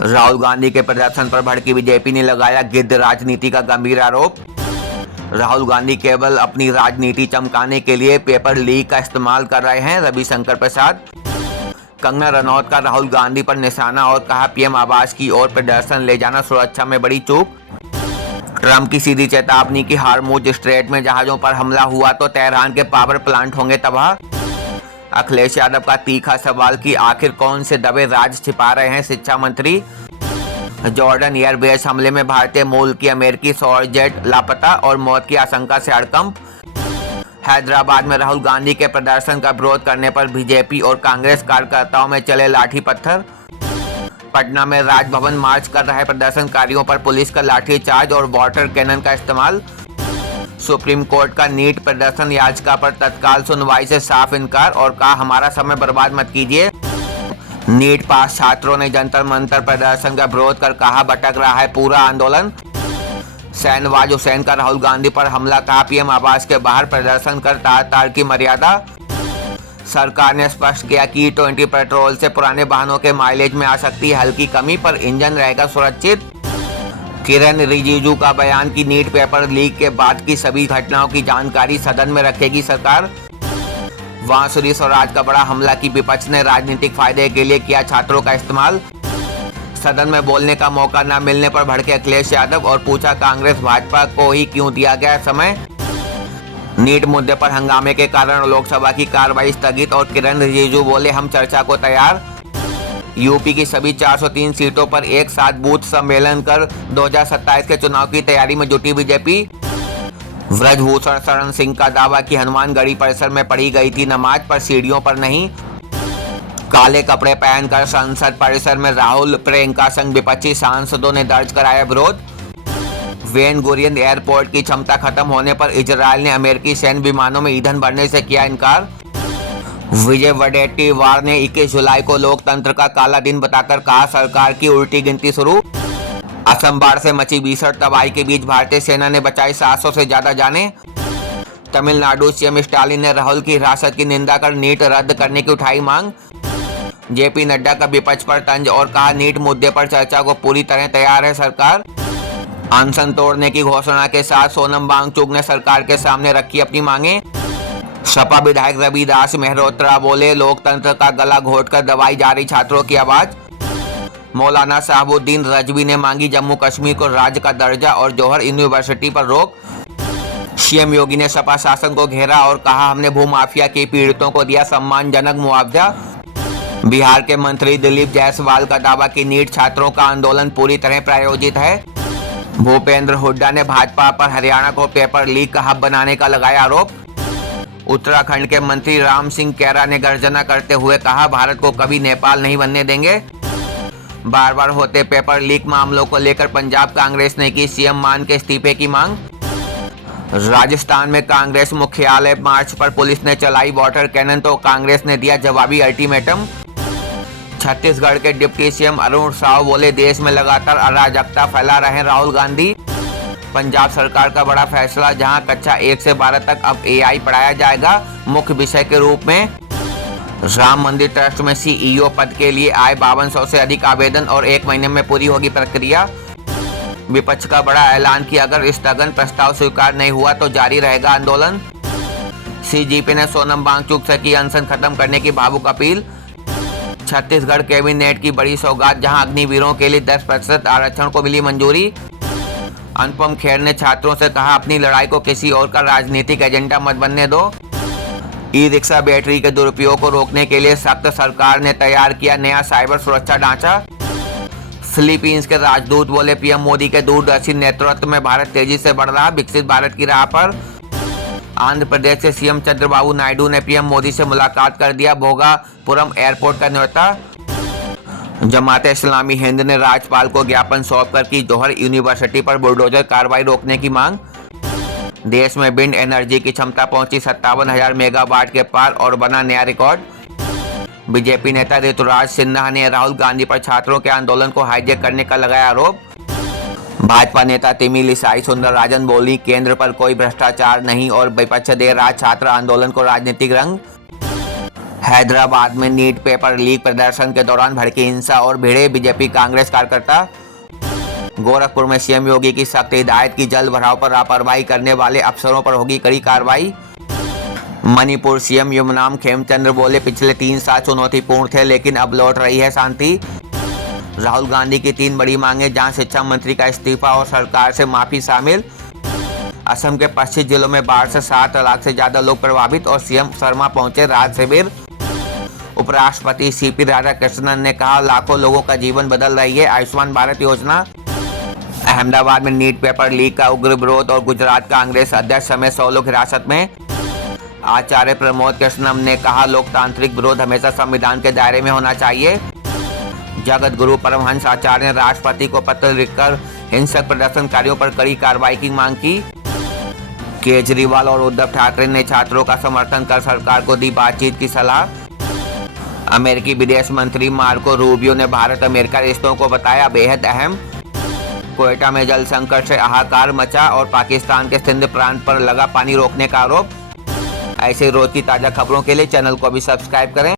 राहुल गांधी के प्रदर्शन पर भड़की बीजेपी ने लगाया गिद्ध राजनीति का गंभीर आरोप। राहुल गांधी केवल अपनी राजनीति चमकाने के लिए पेपर लीक का इस्तेमाल कर रहे हैं, रविशंकर प्रसाद। कंगना रनौत का राहुल गांधी पर निशाना और कहा पीएम आवास की ओर प्रदर्शन ले जाना सुरक्षा में बड़ी चूक। ट्रंप की सीधी चेतावनी की हार्मुज स्ट्रेट में जहाजों पर हमला हुआ तो तेहरान के पावर प्लांट होंगे तबाह। अखिलेश यादव का तीखा सवाल कि आखिर कौन से दबे राज छिपा रहे हैं शिक्षा मंत्री। जॉर्डन एयरबेस हमले में भारतीय मूल की अमेरिकी सौर जेट लापता और मौत की आशंका से हड़कंप। हैदराबाद में राहुल गांधी के प्रदर्शन का विरोध करने पर बीजेपी और कांग्रेस कार्यकर्ताओं में चले लाठी पत्थर। पटना में राजभवन मार्च कर रहे प्रदर्शनकारियों पर पुलिस का लाठीचार्ज और वाटर कैनन का इस्तेमाल। सुप्रीम कोर्ट का नीट प्रदर्शन याचिका पर तत्काल सुनवाई से साफ इनकार और कहा हमारा समय बर्बाद मत कीजिए। नीट पास छात्रों ने जंतर मंतर प्रदर्शन का विरोध कर कहा भटक रहा है पूरा आंदोलन। शहनवाज हुसैन का राहुल गांधी पर हमला, कहा पीएम आवास के बाहर प्रदर्शन कर तार की मर्यादा। सरकार ने स्पष्ट किया कि E20 पेट्रोल से पुराने वाहनों के माइलेज में आ सकती है हल्की कमी, पर इंजन रहेगा सुरक्षित। किरण रिजिजू का बयान कि नीट पेपर लीक के बाद की सभी घटनाओं की जानकारी सदन में रखेगी सरकार। वहां सुरी स्वराज का बड़ा हमला कि विपक्ष ने राजनीतिक फायदे के लिए किया छात्रों का इस्तेमाल। सदन में बोलने का मौका न मिलने पर भड़के अखिलेश यादव और पूछा कांग्रेस भाजपा को ही क्यों दिया गया समय। नीट मुद्दे पर हंगामे के कारण लोकसभा की कार्रवाई स्थगित और किरण रिजिजू बोले हम चर्चा को तैयार। यूपी की सभी 403 सीटों पर एक साथ बूथ सम्मेलन कर 2027 के चुनाव की तैयारी में जुटी बीजेपी। ब्रजभूषण शरण सिंह का दावा कि हनुमानगढ़ी परिसर में पढ़ी गई थी नमाज, पर सीढ़ियों पर नहीं। काले कपड़े पहनकर संसद परिसर में राहुल प्रियंका संग विपक्षी सांसदों ने दर्ज कराया विरोध। बेन गुरियन एयरपोर्ट की क्षमता खत्म होने पर इजराइल ने अमेरिकी सैन्य विमानों में ईंधन भरने से किया इनकार। विजय वडेट्टीवार ने 21 जुलाई को लोकतंत्र का काला दिन बताकर कहा सरकार की उल्टी गिनती शुरू। असम बाढ़ से मची भीषण तबाही के बीच भारतीय सेना ने बचाई 700 से ज्यादा जानें। तमिलनाडु सीएम स्टालिन ने राहुल की हिरासत की निंदा कर नीट रद्द करने की उठाई मांग। जेपी नड्डा का विपक्ष पर तंज और कहा नीट मुद्दे पर चर्चा को पूरी तरह तैयार है सरकार। अनशन तोड़ने की घोषणा के साथ सोनम वांगचुक ने सरकार के सामने रखी अपनी मांगे। सपा विधायक रविदास मेहरोत्रा बोले लोकतंत्र का गला घोटकर दबाई जा रही छात्रों की आवाज। मौलाना साहबुद्दीन रजवी ने मांगी जम्मू कश्मीर को राज्य का दर्जा और जौहर यूनिवर्सिटी पर रोक। सीएम योगी ने सपा शासन को घेरा और कहा हमने भूमाफिया के पीड़ितों को दिया सम्मानजनक मुआवजा। बिहार के मंत्री दिलीप जायसवाल का दावा कि नीट छात्रों का आंदोलन पूरी तरह प्रायोजित है। भूपेंद्र हुड्डा ने भाजपा पर हरियाणा को पेपर लीक का हब बनाने का लगाया आरोप। उत्तराखंड के मंत्री राम सिंह कैरा ने गर्जना करते हुए कहा भारत को कभी नेपाल नहीं बनने देंगे। बार बार होते पेपर लीक मामलों को लेकर पंजाब कांग्रेस ने की सीएम मान के इस्तीफे की मांग। राजस्थान में कांग्रेस मुख्यालय मार्च पर पुलिस ने चलाई वाटर कैनन तो कांग्रेस ने दिया जवाबी अल्टीमेटम। छत्तीसगढ़ के डिप्टी सीएम अरुण साव बोले देश में लगातार अराजकता फैला रहे राहुल गांधी। पंजाब सरकार का बड़ा फैसला, जहां कक्षा 1 से 12 तक अब AI पढ़ाया जाएगा मुख्य विषय के रूप में। राम मंदिर ट्रस्ट में CEO पद के लिए आए 5200 से अधिक आवेदन और 1 महीने में पूरी होगी प्रक्रिया। विपक्ष का बड़ा ऐलान कि अगर स्थगन प्रस्ताव स्वीकार नहीं हुआ तो जारी रहेगा आंदोलन। CGP ने सोनम वांगचुक से की अनशन खत्म करने की भावुक अपील। छत्तीसगढ़ कैबिनेट की बड़ी सौगात, जहां अग्निवीरों के लिए 10% आरक्षण को मिली मंजूरी। अनुपम खेर ने छात्रों से कहा अपनी लड़ाई को किसी और का राजनीतिक एजेंडा मत बनने दो। ई-रिक्शा बैटरी के दुरुपयोग को रोकने के लिए सख्त सरकार ने तैयार किया नया साइबर सुरक्षा ढांचा। फिलीपींस के राजदूत बोले पीएम मोदी के दूरदर्शी नेतृत्व में भारत तेजी से बढ़ रहा विकसित भारत की राह पर। आंध्र प्रदेश से सीएम चंद्रबाबू नायडू ने पीएम मोदी से मुलाकात कर दिया भोगापुरम एयरपोर्ट का न्योता। जमाते इस्लामी हिंद ने राज्यपाल को ज्ञापन सौंपकर की जौहर यूनिवर्सिटी पर बुलडोजर कार्रवाई रोकने की मांग। देश में विंड एनर्जी की क्षमता पहुंची 57,000 मेगावाट के पार और बना नया रिकॉर्ड। बीजेपी नेता ऋतुराज सिन्हा ने राहुल गांधी पर छात्रों के आंदोलन को हाईजैक करने का लगाया आरोप। भाजपा नेता तमिलिसाई सुंदरराजन बोली केंद्र पर कोई भ्रष्टाचार नहीं और विपक्ष दे रहा छात्र आंदोलन को राजनीतिक रंग। हैदराबाद में नीट पेपर लीक प्रदर्शन के दौरान भड़की हिंसा और भिड़े बीजेपी कांग्रेस कार्यकर्ता। गोरखपुर में सीएम योगी की सख्त हिदायत की जल भराव पर लापरवाही करने वाले अफसरों पर होगी कड़ी कार्रवाई। मणिपुर सीएम युमनाम खेमचंद्र बोले, पिछले 3 साल चुनौतीपूर्ण थे लेकिन अब लौट रही है शांति। राहुल गांधी की 3 बड़ी मांगे, जहां शिक्षा मंत्री का इस्तीफा और सरकार से माफी शामिल। असम के 25 जिलों में बाढ़ से 7 लाख से ज्यादा लोग प्रभावित और सीएम शर्मा पहुंचे राहत शिविर। उपराष्ट्रपति सीपी राधाकृष्णन ने कहा, लाखों लोगों का जीवन बदल रही है आयुष्मान भारत योजना। अहमदाबाद में नीट पेपर लीक का उग्र विरोध और गुजरात कांग्रेस अध्यक्ष समेत 100 लोग हिरासत में। आचार्य प्रमोद कृष्णम ने कहा, लोकतांत्रिक विरोध हमेशा संविधान के दायरे में होना चाहिए। जगत गुरु परमहंस आचार्य ने राष्ट्रपति को पत्र लिखकर हिंसक प्रदर्शनकारियों पर कड़ी कार्रवाई की मांग की। केजरीवाल और उद्धव ठाकरे ने छात्रों का समर्थन कर सरकार को दी बातचीत की सलाह। अमेरिकी विदेश मंत्री मार्को रूबियो ने भारत अमेरिका रिश्तों को बताया बेहद अहम। कोयटा में जल संकट से हाहाकार मचा और पाकिस्तान के सिंध प्रांत पर लगा पानी रोकने का आरोप। ऐसे रोज की ताजा खबरों के लिए चैनल को भी सब्सक्राइब करें।